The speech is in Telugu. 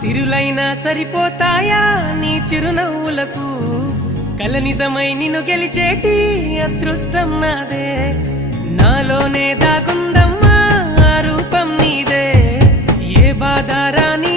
సిరులైనా సరిపోతాయా నీ చిరునవ్వులకు కల నిజమై నిన్ను గెలిచేటి అదృష్టం నాదే నాలోనే దాగుందమ్మా ఆ రూపం నీదే ఏ బాధ రాని